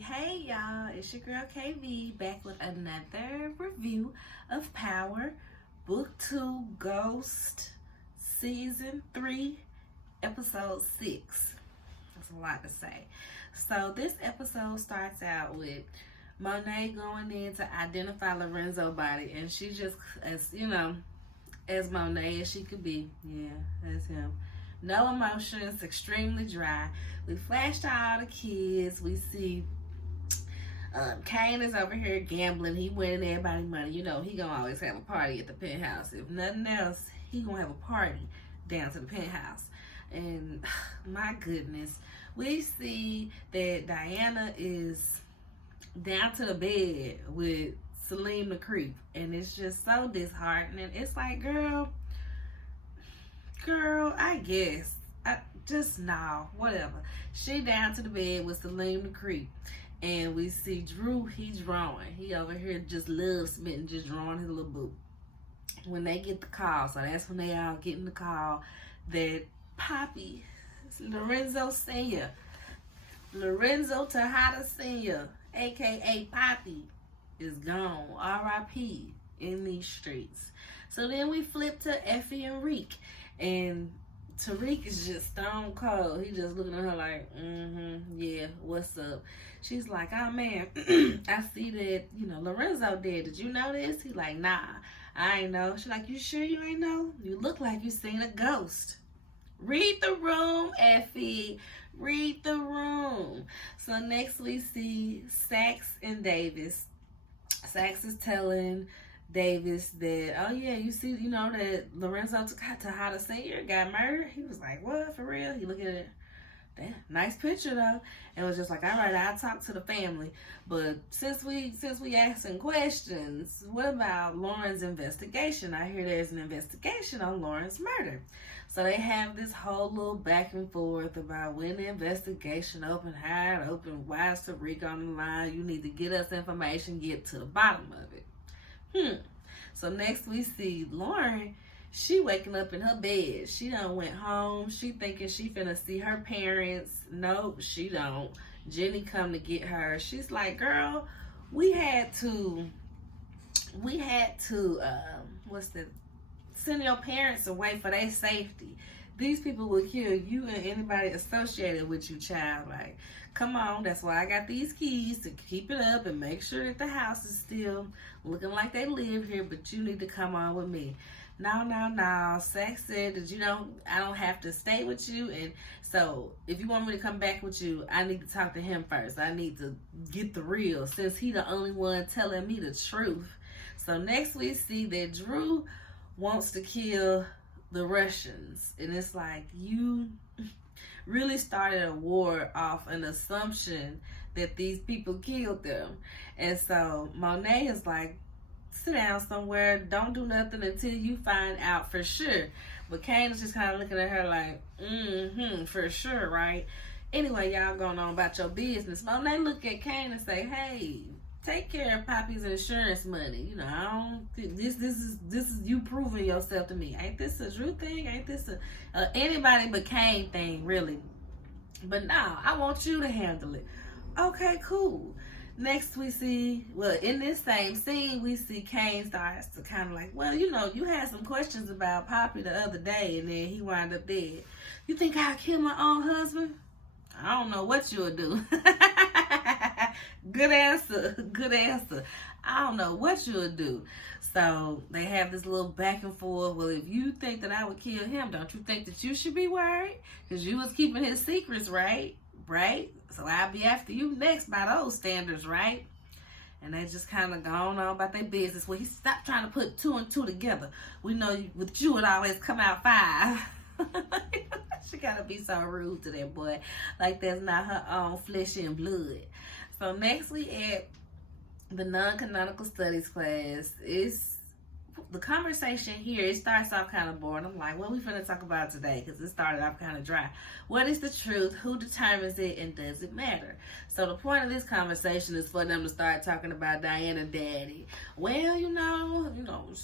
Hey y'all, it's your girl KV back with another review of Power Book 2 Ghost Season 3 Episode 6. That's a lot to say. So this episode starts out with Monet going in to identify Lorenzo's body, and she just, as Monet as she could be. Yeah, that's him. No emotions, extremely dry. We flash to all the kids. We see Kane is over here gambling. He winning everybody money. You know, he gonna always have a party at the penthouse. If nothing else, he gonna have a party down to the penthouse. And my goodness, we see that Diana is down to the bed with Salim the creep. And it's just so disheartening. It's like, girl, I guess. Whatever. She down to the bed with Salim the creep. And we see Drew, he's drawing. He over here just loves smitten, just drawing his little book. When they get the call, so that's when they all getting the call that Poppy, Lorenzo Tejada Sr., aka Poppy, is gone. R.I.P. in these streets. So then we flip to Effie and Reek. And Tariq is just stone cold. He just looking at her like, yeah, what's up? She's like, oh man, I see that, Lorenzo dead. Did you know this? He like, nah, I ain't know. She's like, you sure you ain't know? You look like you seen a ghost. Read the room, Effie. Read the room. So next we see Saxe and Davis. Saxe is telling Davis that, oh yeah, you see, that Lorenzo Tejada Sr. got murdered. He was like, what, for real? He looked at it. Damn, nice picture though. And was just like, all right, I'll talk to the family. But since we asking questions, what about Lauren's investigation? I hear there's an investigation on Lauren's murder. So they have this whole little back and forth about when the investigation opened, how it opened, why is Tariq on the line? You need to get us information, get to the bottom of it. So next we see Lauren. She waking up in her bed. She done went home. She thinking she finna see her parents. Nope, she don't. Jenny come to get her. She's like, girl, we had to send your parents away for their safety. These people will kill you and anybody associated with you, child. Like, come on, that's why I got these keys, to keep it up and make sure that the house is still looking like they live here, but you need to come on with me. No. Saxe said that, I don't have to stay with you. And so if you want me to come back with you, I need to talk to him first. I need to get the real, since he the only one telling me the truth. So next we see that Drew wants to kill the Russians. And it's like, you really started a war off an assumption that these people killed them. And so Monet is like, sit down somewhere, don't do nothing until you find out for sure. But Kane is just kind of looking at her like, for sure, right? Anyway, y'all going on about your business. Monet look at Kane and say, hey, take care of Poppy's insurance money. This is you proving yourself to me. Ain't this a Drew thing? Ain't this a anybody but Kane thing, really? But no, I want you to handle it. Okay, cool. Next we see, in this same scene, we see Kane starts to kind of like, well, you had some questions about Poppy the other day, and then he wound up dead. You think I'll kill my own husband? I don't know what you'll do. Good answer. I don't know what you'll do. So they have this little back and forth. Well, if you think that I would kill him, don't you think that you should be worried? Because you was keeping his secrets, right? So I'll be after you next by those standards, right? And they just kind of gone on about their business. Well, he stopped trying to put 2 and 2 together. We know with you it always come out 5. She gotta be so rude to that boy. Like that's not her own flesh and blood. So next we at the non-canonical studies class. It's the conversation here, it starts off kind of boring. I'm like, what we finna talk about today? Because it started off kind of dry. What is the truth? Who determines it? And does it matter? So the point of this conversation is for them to start talking about Diana daddy. Well,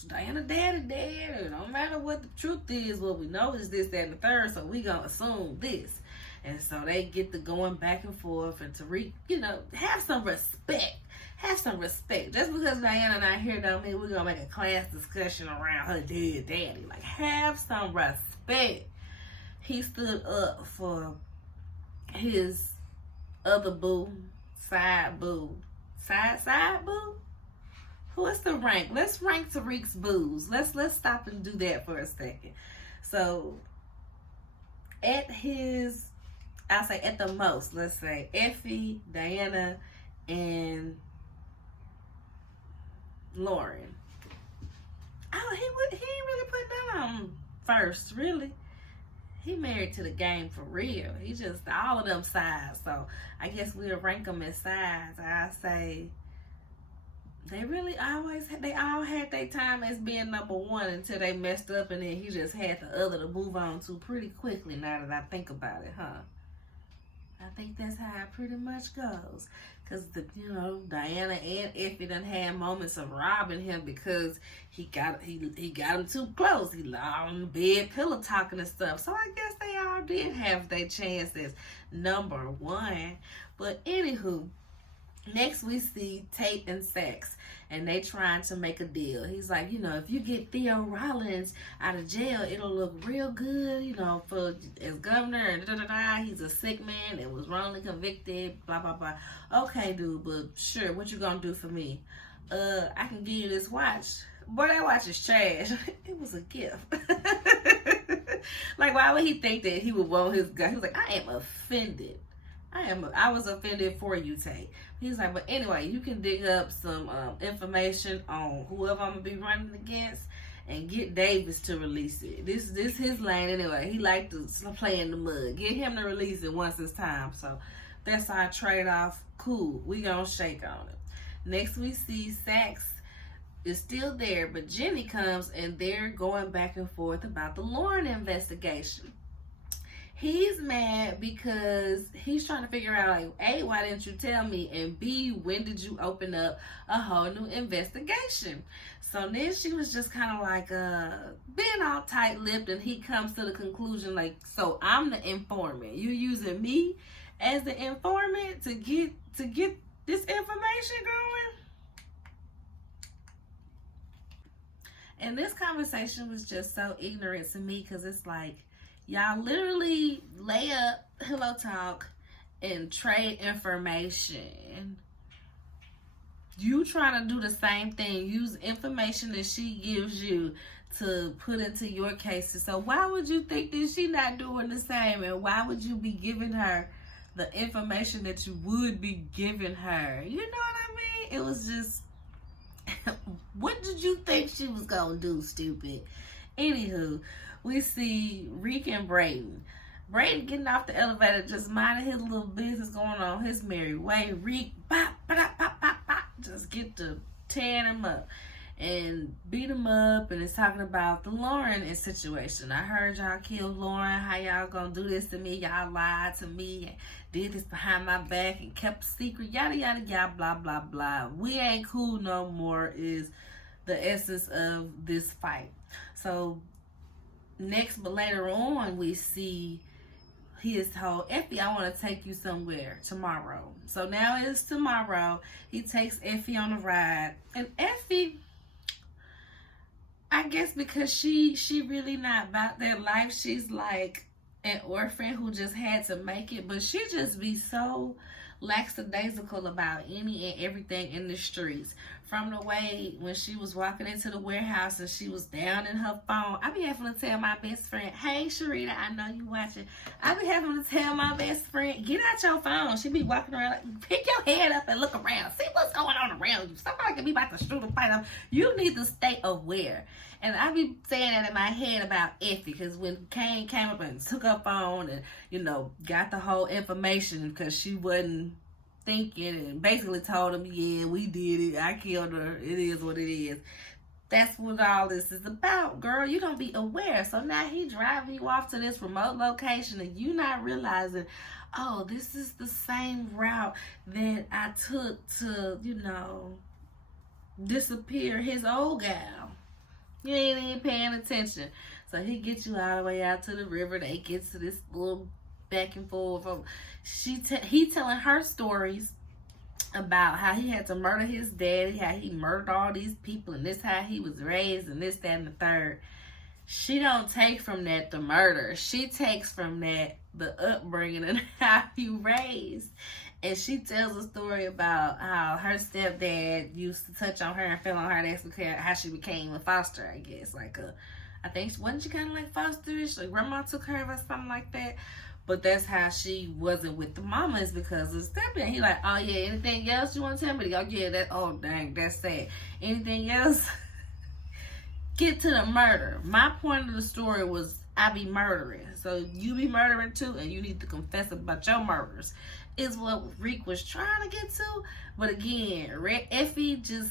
Diana daddy dead. It don't matter what the truth is. What we know is this, that, and the third. So we gonna assume this. And so they get to going back and forth, and Tariq, you know, have some respect. Have some respect. Just because Diana not here don't mean we're gonna make a class discussion around her dead daddy. Like, have some respect. He stood up for his other boo, side boo. Side boo? What's the rank? Let's rank Tariq's boos. Let's stop and do that for a second. So at his, I'll say at the most, let's say Effie, Diana, and Lauren. Oh, he ain't really put that on first, really. He married to the game for real. He just all of them sides. So I guess we'll rank them as sides. I say they all had their time as being number one until they messed up, and then he just had the other to move on to pretty quickly. Now that I think about it, huh? I think that's how it pretty much goes. Because, Diana and Effie done had moments of robbing him because he got him too close. He lay on the bed, pillow talking and stuff. So I guess they all did have their chances, number one. But anywho, next we see Tate and Saxe, and they trying to make a deal. He's like, if you get Theo Rollins out of jail, it'll look real good, for as governor, and da-da-da-da. He's a sick man that was wrongly convicted, blah, blah, blah. Okay, dude, but sure, what you gonna do for me? I can give you this watch. Boy, that watch is trash. It was a gift. Like, why would he think that he would want his gun? He was like, I am offended. I was offended for you, Tate. He's like, but anyway, you can dig up some information on whoever I'm gonna be running against and get Davis to release it. This his lane anyway. He like to play in the mud. Get him to release it once it's time. So that's our trade-off. Cool. We gonna shake on it. Next we see Saxe is still there, but Jenny comes and they're going back and forth about the Lauren investigation. He's mad because he's trying to figure out, like, A, why didn't you tell me? And B, when did you open up a whole new investigation? So then she was just kind of like being all tight-lipped, and he comes to the conclusion, like, so I'm the informant. You using me as the informant to get this information going? And this conversation was just so ignorant to me because it's like, y'all literally lay up, pillow talk, and trade information. You trying to do the same thing. Use information that she gives you to put into your cases. So why would you think that she not doing the same? And why would you be giving her the information that you would be giving her? You know what I mean? It was just, what did you think she was going to do, stupid? Anywho, we see Reek and Brayden. Brayden getting off the elevator, just minding his little business, going on his merry way. Reek, bop, bop, bop, bop, bop, just get to tearing him up and beat him up, and it's talking about the Lauren situation. I heard y'all killed Lauren. How y'all gonna do this to me? Y'all lied to me and did this behind my back and kept a secret. Yada, yada, yada, blah, blah, blah. We ain't cool no more is the essence of this fight. So next, but later on, we see he is told, Effie, I want to take you somewhere tomorrow. So now it's tomorrow. He takes Effie on a ride. And Effie, I guess because she really not about that life. She's like an orphan who just had to make it. But she just be so lackadaisical about any and everything in the streets. From the way when she was walking into the warehouse and she was down in her phone. I be having to tell my best friend, hey Sharita, I know you watching. I be having to tell my best friend, get out your phone. She be walking around like, pick your head up and look around. See what's going on around you. Somebody could be about to shoot a fight up. You need to stay aware. And I be saying that in my head about Effie, because when Kane came up and took her phone and, got the whole information because she wasn't thinking and basically told him, yeah, we did it. I killed her. It is what it is. That's what all this is about, girl. You don't be aware. So now he driving you off to this remote location and you not realizing, oh, this is the same route that I took to, disappear his old gal. You ain't even paying attention. So he gets you all the way out to the river. They get to this little back and forth. He telling her stories about how he had to murder his daddy, how he murdered all these people, and this how he was raised, and this, that, and the third. She don't take from that the murder. She takes from that the upbringing and how you raised. And she tells a story about how her stepdad used to touch on her and fell on her. That's how she became a foster, I guess. I think, wasn't she kind of like fosterish? Like grandma took her or something like that. But that's how she wasn't with the mama, is because of stepdad. He like, oh yeah, anything else you want to tell me? Oh yeah, oh dang, that's sad. Anything else? Get to the murder. My point of the story was I be murdering. So you be murdering too, and you need to confess about your murders. Is what Reek was trying to get to. But again, Effie just,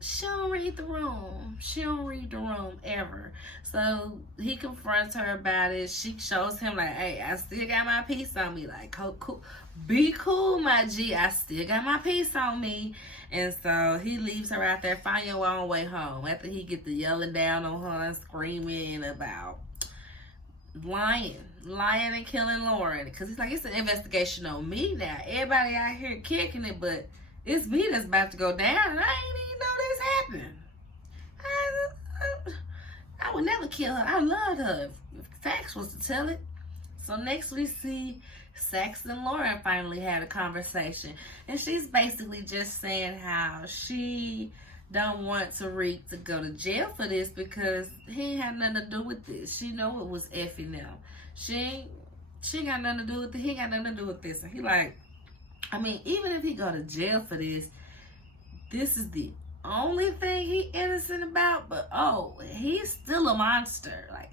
she don't read the room. She don't read the room ever. So he confronts her about it. She shows him like, hey, I still got my piece on me. Like, cool. Be cool, my G. I still got my piece on me. And so he leaves her out there. Find your own way home. After he get the yelling down on her and screaming about lying and killing Lauren. Because he's like, it's an investigation on me now. Everybody out here kicking it, but it's me that's about to go down. And I ain't even know this happened. I would never kill her. I loved her. If facts was to tell it. So next we see Sax and Lauren finally had a conversation. And she's basically just saying how she don't want Tariq to go to jail for this because he ain't had nothing to do with this. She know it was Effie now. She ain't got nothing to do with it. He ain't got nothing to do with this. And he like, I mean, even if he go to jail for this, this is the only thing he innocent about. But oh, he's still a monster. Like,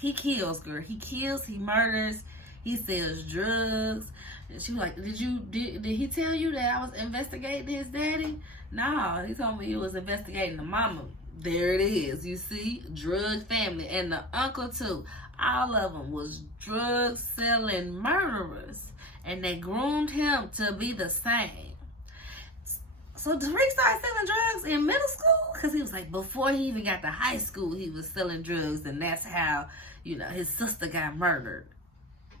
he kills, girl. He kills, he murders, he sells drugs. And she was like, did he tell you that I was investigating his daddy? No, he told me he was investigating the mama. There it is. You see, drug family. And the uncle too. All of them was drug selling murderers. And they groomed him to be the same. So Tariq started selling drugs in middle school? Because he was like, before he even got to high school, he was selling drugs. And that's how, his sister got murdered.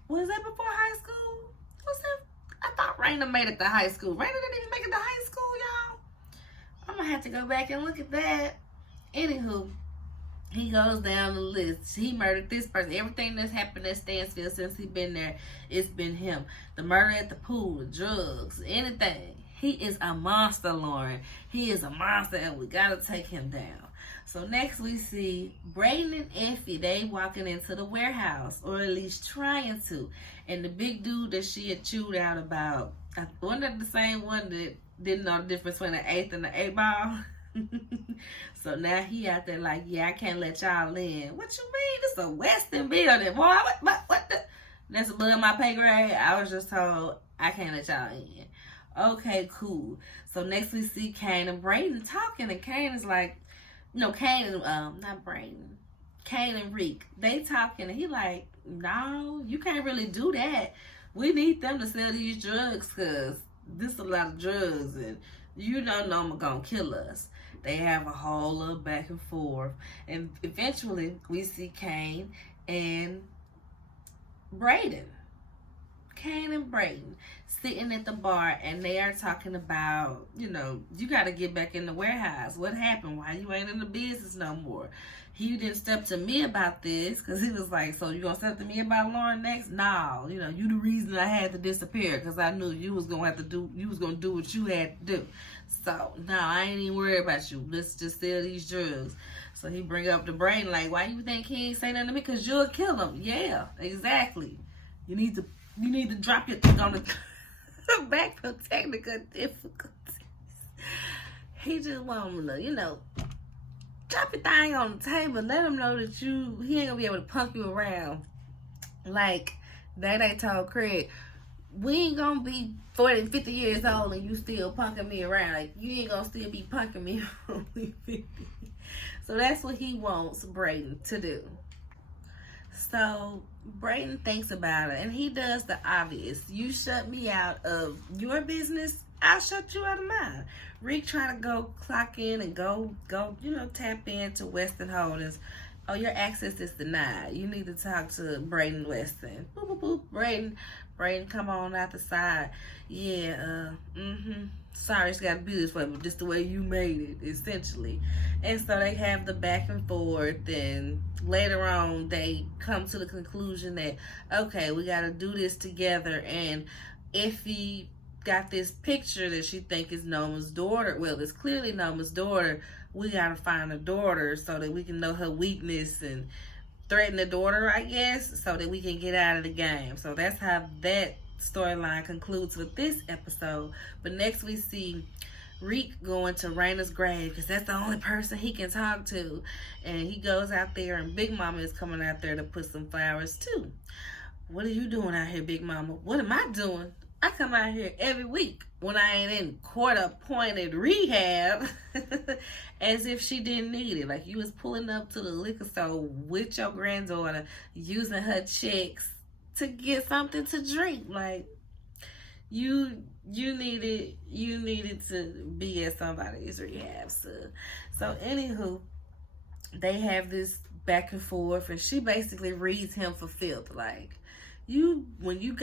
Was that before high school? Was that? I thought Raina made it to high school. Raina didn't even make it to high school, y'all. I'm going to have to go back and look at that. Anywho, he goes down the list. He murdered this person. Everything that's happened at Stansfield since he's been there, it's been him. The murder at the pool, the drugs, anything. He is a monster, Lauren. He is a monster, and we got to take him down. So next we see Brayden and Effie. They walking into the warehouse, or at least trying to. And the big dude that she had chewed out about, wasn't that the same one that didn't know the difference between an eighth and an 8-ball? So now he out there like, yeah, I can't let y'all in. What you mean? This is a Western building, boy. What the? That's above my pay grade. I was just told I can't let y'all in. Okay, cool. So next we see Kane and Brayden talking, and Kane is like, Kane and not Brayden, Kane and Reek, they talking, and he like, no, you can't really do that. We need them to sell these drugs because this is a lot of drugs, and you don't know them gonna kill us. They have a whole little back and forth, and eventually we see Kane and Brayden. Kane and Brayden sitting at the bar, and they are talking about, you got to get back in the warehouse. What happened? Why you ain't in the business no more? He didn't step to me about this, because he was like, so you going to step to me about Lauren next? No, you the reason I had to disappear, because I knew you was going to do what you had to do. So, no, I ain't even worried about you. Let's just sell these drugs. So he bring up the Brayden, like, why you think he ain't say nothing to me? Because you'll kill him. Yeah, exactly. You need to drop your thing on the back from technical difficulties. He just want him to, drop your thing on the table. Let him know that he ain't gonna be able to punk you around. Like they told Craig, we ain't gonna be 40, 50 years old and you still punking me around. Like, you ain't gonna still be punking me when we 50. So that's what he wants Brayden to do. So Brayden thinks about it, and he does the obvious. You shut me out of your business, I'll shut you out of mine. Rick trying to go clock in and go, tap into Western Holdings. Oh, your access is denied. You need to talk to Braden Weston. Boop, boop, boop. Braden, come on out the side. Yeah, sorry, it's got to be this way, but just the way you made it, essentially. And so they have the back and forth, and later on, they come to the conclusion that, okay, we got to do this together. And Effie got this picture that she think is Noma's daughter. Well, it's clearly Noma's daughter. We got to find her daughter so that we can know her weakness and threaten the daughter, I guess, so that we can get out of the game. So that's how that storyline concludes with this episode. But next we see Reek going to Raina's grave because that's the only person he can talk to. And he goes out there, and Big Mama is coming out there to put some flowers too. What are you doing out here, Big Mama? What am I doing? I come out here every week when I ain't in court-appointed rehab as if she didn't need it. Like you was pulling up to the liquor store with your granddaughter using her checks to get something to drink. Like you needed to be at somebody's rehab. So anywho, they have this back and forth, and she basically reads him for filth. Like, when you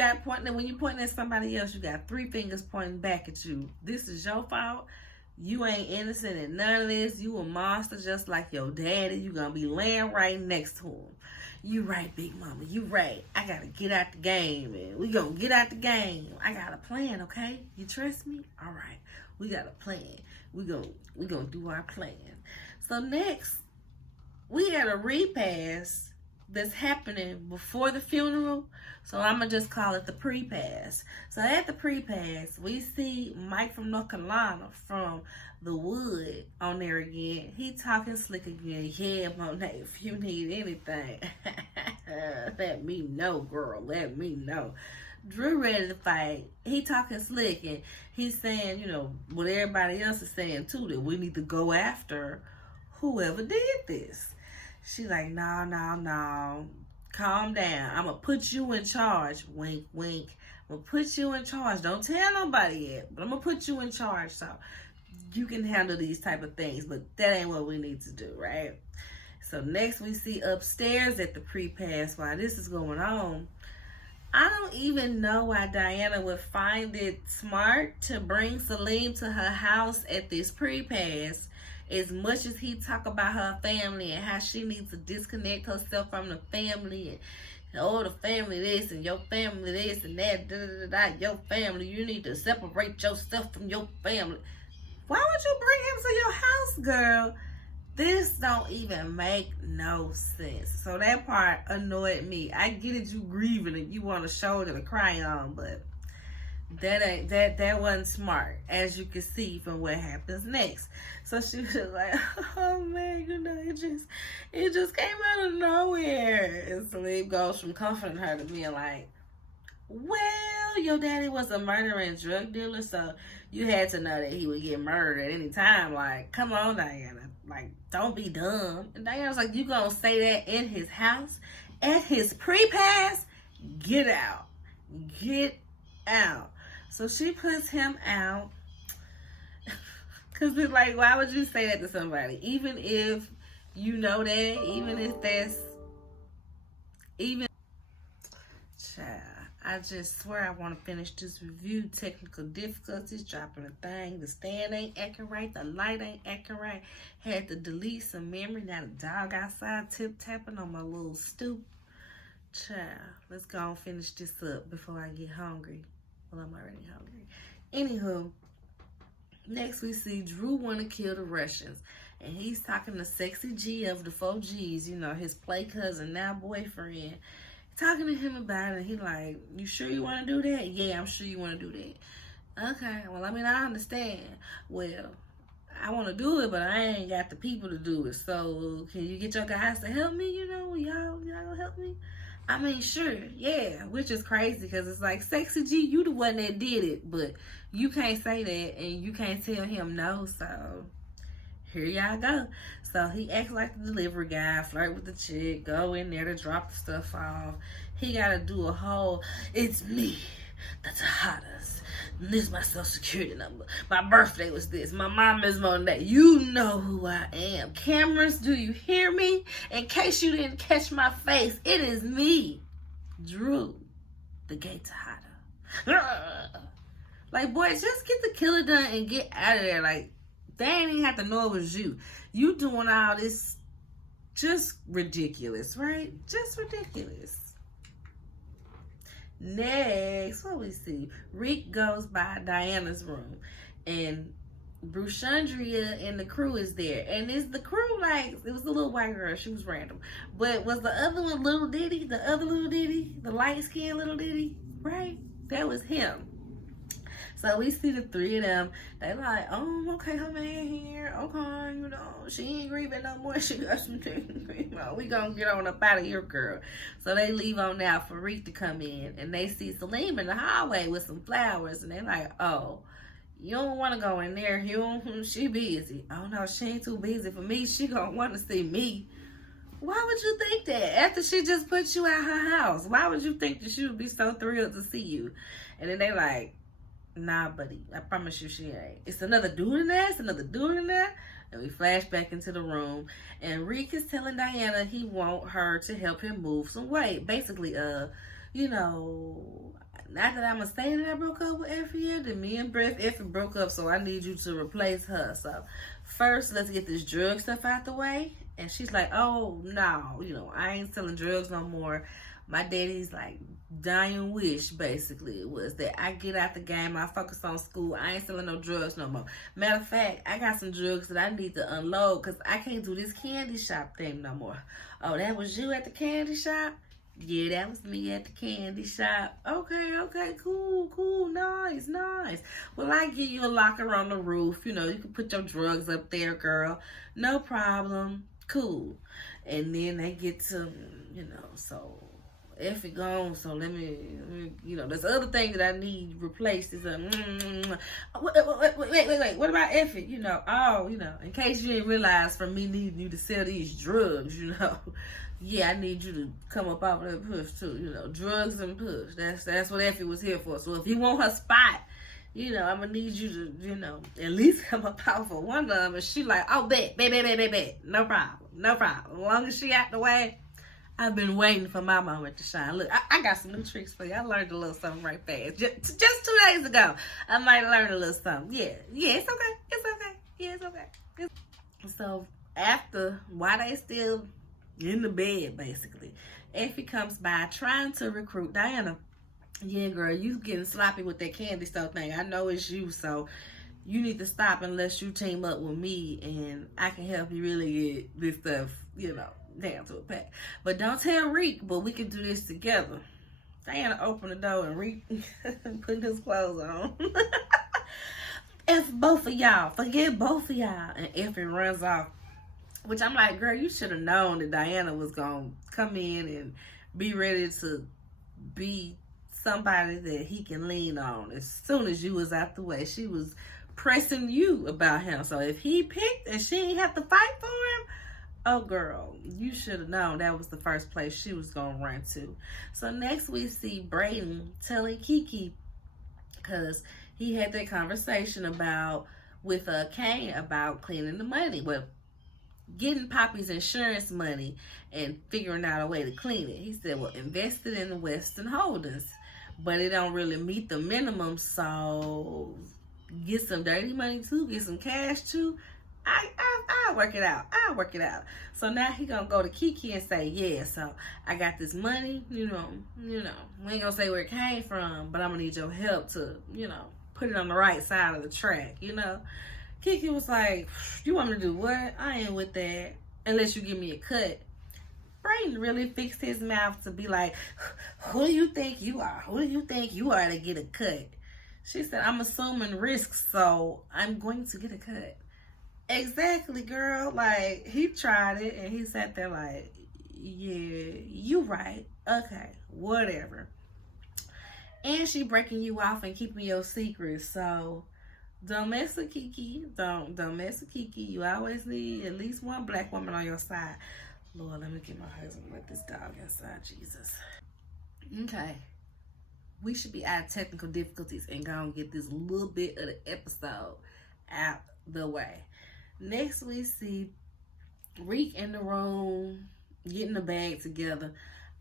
pointing at somebody else, you got three fingers pointing back at you. This is your fault. You ain't innocent in none of this. You a monster just like your daddy. You gonna be laying right next to him. You right, Big Mama. You right. I gotta get out the game, man. We gonna get out the game. I got a plan, okay? You trust me? All right. We got a plan. We gonna do our plan. So next, we got a repast that's happening before the funeral. So I'm gonna just call it the pre-pass. So at the pre-pass, we see Mike from North Carolina from the Wood on there again. He talking slick again. Yeah, Monet, if you need anything, let me know, girl. Let me know. Drew ready to fight. He talking slick, and he's saying, what everybody else is saying too, that we need to go after whoever did this. She like, no. Calm down. I'm going to put you in charge. Wink, wink. I'm going to put you in charge. Don't tell nobody yet, but I'm going to put you in charge so you can handle these type of things. But that ain't what we need to do, right? So next we see upstairs at the pre-pass while this is going on. I don't even know why Diana would find it smart to bring Celine to her house at this pre-pass. As much as he talk about her family and how she needs to disconnect herself from the family, and the family this and your family this and that, your family, you need to separate yourself from your family. Why would you bring him to your house, girl? This don't even make no sense. So that part annoyed me. I get it, you grieving and you want a shoulder to cry on, but that wasn't smart, as you can see from what happens next. So she was like, oh man, it just came out of nowhere. And Celine goes from comforting her to being like, well, your daddy was a murdering drug dealer, so you had to know that he would get murdered at any time. Like, come on, Diana. Like, don't be dumb. And Diana's like, you gonna say that in his house? At his pre-pass? Get out. Get out. So she puts him out. Because it's like, why would you say that to somebody? Even if you know that, even if that's, child, I just swear I want to finish this review. Technical difficulties, dropping a thing. The stand ain't acting right. The light ain't acting right. Had to delete some memory. Now the dog outside tip-tapping on my little stoop. Child, let's go and finish this up before I get hungry. Well, I'm already hungry. Anywho, next we see Drew want to kill the Russians. And he's talking to Sexy G of the 4Gs, his play cousin, now boyfriend. Talking to him about it, and he like, you sure you want to do that? Yeah, I'm sure you want to do that. Okay, well, I understand. Well, I want to do it, but I ain't got the people to do it. So, can you get your guys to help me? Y'all gonna help me? I mean, sure, yeah, which is crazy because it's like, Sexy G, you the one that did it, but you can't say that and you can't tell him no, so here y'all go. So he acts like the delivery guy, flirt with the chick, go in there to drop the stuff off. He got to do a whole, it's me, the Tejadas. This is my social security number. My birthday was this. My mom is on that. You know who I am. Cameras, do you hear me? In case you didn't catch my face, it is me, Drew, the gay Tejada. Like, boy, just get the killer done and get out of there. Like, they ain't even have to know it was you. You doing all this, just ridiculous, right? Just ridiculous. Next, what we see? Reek goes by Diana's room, and Bruchandria and the crew is there. And is the crew like, it was the little white girl, she was random. But was the other one Little Diddy? The other Little Diddy? The light-skinned Little Diddy? Right? That was him. So we see the three of them. They like, oh, okay, her man here. Okay, you know, she ain't grieving no more. She got some things. We gonna get on up out of here, girl. So they leave on now for Reek to come in. And they see Salim in the hallway with some flowers. And they like, oh, you don't want to go in there. She busy. Oh, no, she ain't too busy for me. She gonna want to see me. Why would you think that? After she just put you out her house, why would you think that she would be so thrilled to see you? And then they like, nah, buddy, I promise you she ain't. It's another dude in there. It's another dude in there. And we flash back into the room. And Reek is telling Diana he want her to help him move some weight. Basically, you know, not that I'm going to say that I broke up with Effie yet. That me and Effie broke up, so I need you to replace her. So first, let's get this drug stuff out the way. And she's like, oh, no, you know, I ain't selling drugs no more. My daddy's like dying wish, basically, it was that I get out the game, I focus on school, I ain't selling no drugs no more. Matter of fact, I got some drugs that I need to unload because I can't do this candy shop thing no more. Oh, that was you at the candy shop? Yeah, that was me at the candy shop. Okay, cool, nice. Well, I give you a locker on the roof. You know, you can put your drugs up there, girl. No problem. Cool. And then they get to, you know, so Effie gone, so let me, you know, there's other thing that I need replaced is wait, what about Effie? You know, oh, you know, in case you didn't realize from me needing you to sell these drugs, you know, yeah, I need you to come up off of that push too, you know, drugs and push. That's what Effie was here for. So if you want her spot, you know, I'm gonna need you to, you know, at least come up off of one of them. And she like, oh, bet, no problem. As long as she out the way. I've been waiting for my moment to shine. Look, I got some new tricks for you. I learned a little something right fast. Just 2 days ago, I might have learned a little something. Yeah, it's okay. So, after, while they still in the bed, basically, Effie comes by trying to recruit Diana. Yeah, girl, you getting sloppy with that candy store thing. I know it's you, so you need to stop unless you team up with me, and I can help you really get this stuff, you know, down to a pack. But don't tell Reek, but we can do this together. Diana opened the door and Reek putting his clothes on. F both of y'all. Forget both of y'all. And Effie runs off. Which I'm like, girl, you should have known that Diana was going to come in and be ready to be somebody that he can lean on. As soon as you was out the way, she was pressing you about him. So if he picked and she didn't have to fight for him, oh, girl, you should have known that was the first place she was going to run to. So next we see Brayden telling Kiki, because he had that conversation with Kane about cleaning the money. Well, getting Poppy's insurance money and figuring out a way to clean it. He said, well, invest it in the Western Holdings, but it don't really meet the minimum, so get some dirty money too, get some cash too. I'll work it out. So now he gonna go to Kiki and say, yeah, so I got this money, you know, we ain't gonna say where it came from, but I'm gonna need your help to, you know, put it on the right side of the track, you know. Kiki was like, you want me to do what? I ain't with that unless you give me a cut. Brayden really fixed his mouth to be like, who do you think you are? Who do you think you are to get a cut? She said, I'm assuming risks, so I'm going to get a cut. Exactly, girl. Like, he tried it and he sat there like, yeah, you right. Okay, whatever. And she breaking you off and keeping your secrets, so don't mess with Kiki. Don't mess with Kiki. You always need at least one black woman on your side. Lord, let me get my husband with this dog inside, Jesus. Okay. we should be out of technical difficulties and go and get this little bit of the episode out the way. Next, we see Reek in the room, getting the bag together.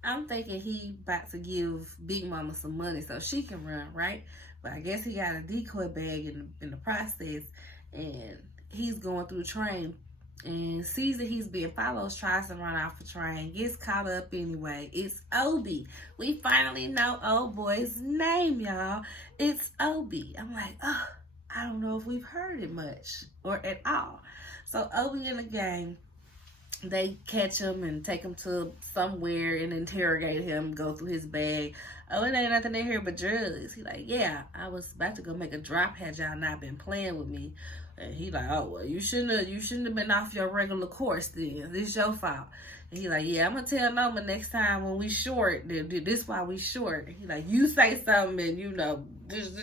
I'm thinking he about to give Big Mama some money so she can run, right? But I guess he got a decoy bag in the process, and he's going through the train and sees that he's being followed, tries to run off the train, gets caught up anyway. It's Obi. We finally know old boy's name, y'all. It's Obi. I'm like, oh, I don't know if we've heard it much or at all. So Obi in the game, they catch him and take him to somewhere and interrogate him, go through his bag. Oh, it ain't nothing in here but drugs. He like, yeah, I was about to go make a drop had y'all not been playing with me. And he like, oh, well, you shouldn't have been off your regular course then. This your fault. And he like, yeah, I'm gonna tell Noma next time when we short, this why we short. He like, you say something and you know, just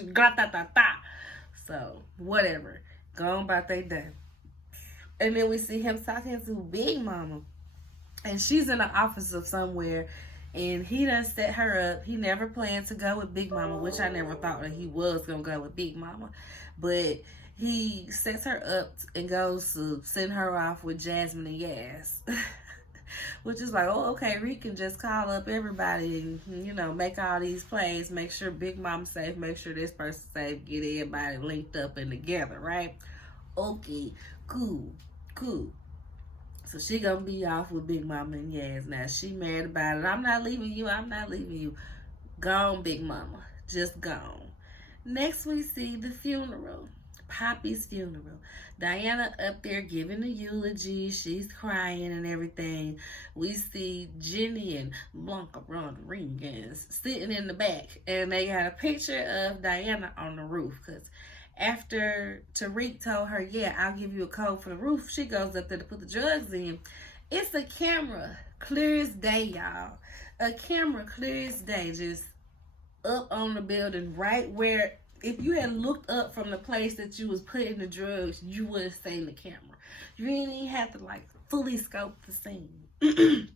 so whatever. Go on about their day. And then we see him talking to Big Mama. And she's in the office of somewhere. And he done set her up. He never planned to go with Big Mama, which I never thought that he was going to go with Big Mama. But he sets her up and goes to send her off with Jasmine and Yaz. Which is like, oh, okay, Reek can just call up everybody and, you know, make all these plays, make sure Big Mama's safe, make sure this person's safe, get everybody linked up and together, right? Okay, cool. So she gonna be off with Big Mama and Yaz. Now she mad about it. I'm not leaving you. Gone, Big Mama. Just gone. Next we see the funeral. Poppy's funeral. Diana up there giving the eulogy. She's crying and everything. We see Jenny and Blanca Rodriguez sitting in the back. And they got a picture of Diana on the roof. Because after Tariq told her, yeah, I'll give you a code for the roof, she goes up there to put the drugs in. It's a camera, clear as day, y'all. A camera, clear as day, just up on the building, right where, if you had looked up from the place that you was putting the drugs, you would have seen the camera. You didn't even have to, like, fully scope the scene.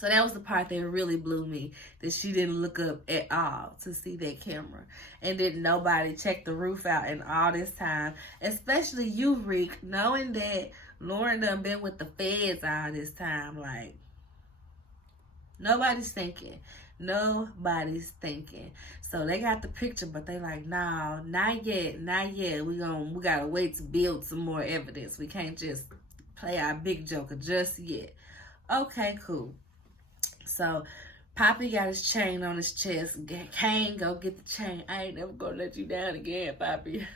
So that was the part that really blew me, that she didn't look up at all to see that camera. And didn't nobody check the roof out in all this time. Especially you, Reek, knowing that Lauren done been with the feds all this time. Like, nobody's thinking. So they got the picture, but they like, no, not yet. We gotta wait to build some more evidence. We can't just play our big joker just yet. Okay, cool. So, Poppy got his chain on his chest. Kane, go get the chain. I ain't never gonna let you down again, Poppy.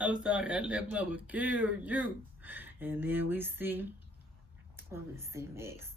I'm sorry, I let Mama kill you. And then we see, what we see next?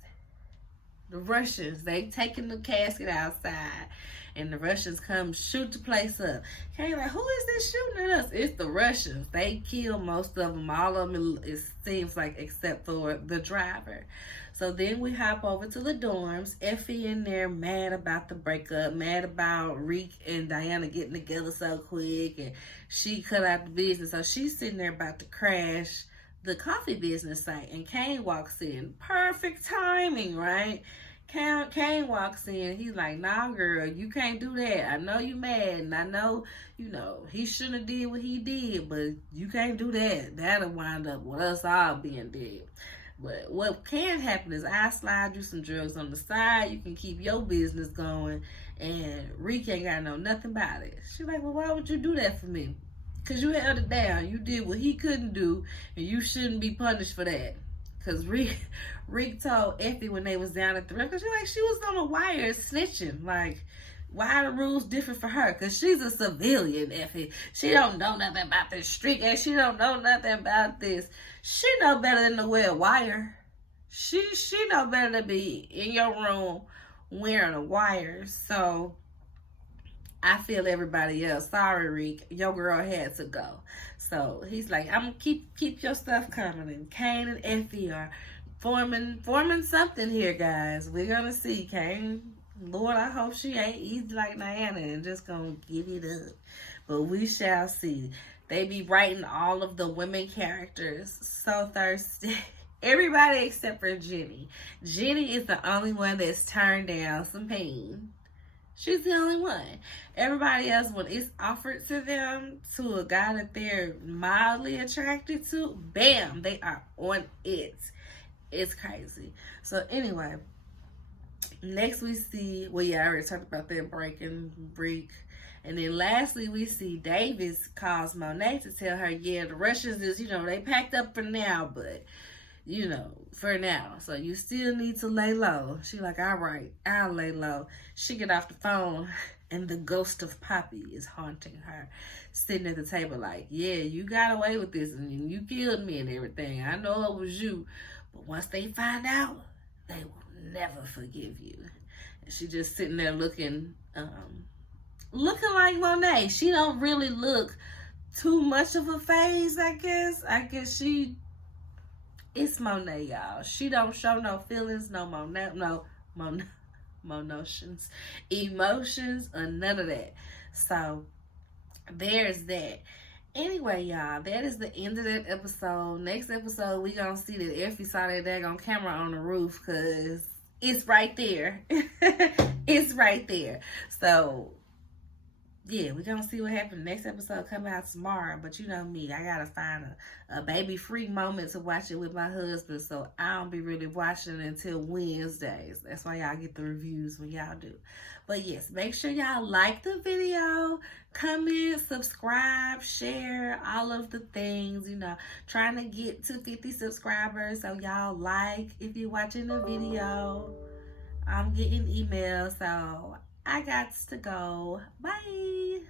The Russians, they taking the casket outside. And the Russians come shoot the place up. Kane like, who is this shooting at us? It's the Russians. They kill most of them. All of them, it seems like, except for the driver. So then we hop over to the dorms. Effie in there mad about the breakup, mad about Reek and Diana getting together so quick, and she cut out the business. So she's sitting there about to crash the coffee business site, and Kane walks in. Perfect timing, right? Kane walks in. He's like, nah, girl, you can't do that. I know you mad, and I know, you know, he shouldn't have did what he did, but you can't do that. That'll wind up with us all being dead. But what can happen is I slide you some drugs on the side. You can keep your business going. And Reek ain't got to know nothing about it. She's like, well, why would you do that for me? Because you held it down. You did what he couldn't do. And you shouldn't be punished for that. Because Reek told Effie when they was down at the record, she was on a wire snitching. Like, why are the rules different for her? Because she's a civilian, Effie. She don't know nothing about this street, and she don't know nothing about this. She know better than to wear a wire. She know better than to be in your room wearing a wire. So, I feel everybody else. Sorry, Reek. Your girl had to go. So, he's like, I'm gonna keep your stuff coming. And Kane and Effie are forming something here, guys. We're gonna see. Kane, Lord, I hope she ain't easy like Diana and just gonna give it up. But we shall see. They be writing all of the women characters so thirsty. Everybody except for Jenny. Jenny is the only one that's turned down some pain. She's the only one. Everybody else, when it's offered to them to a guy that they're mildly attracted to, bam, they are on it. It's crazy. So anyway, next we see, well, yeah, I already talked about that break. And then lastly, we see Davis calls Monet to tell her, yeah, the Russians is, they packed up for now, but, for now. So you still need to lay low. She like, all right, I'll lay low. She get off the phone, and the ghost of Poppy is haunting her, sitting at the table like, yeah, you got away with this, and you killed me and everything. I know it was you. But once they find out, they will never forgive you. And she just sitting there looking like Monet. She don't really look too much of a phase, I guess. It's Monet, y'all. She don't show no feelings, no emotions, or none of that. So there's that. Anyway, y'all, that is the end of that episode. Next episode, we gonna see that Effie saw that daggone camera on the roof, because it's right there. It's right there. So yeah, we're gonna see what happens. Next episode come out tomorrow, but you know me, I gotta find a baby free moment to watch it with my husband, so I don't be really watching it until Wednesdays. That's why y'all get the reviews when y'all do. But yes, make sure y'all like the video, comment, subscribe, share, all of the things, trying to get to 50 subscribers, so y'all like if you're watching the video. I'm getting emails, so I got to go. Bye.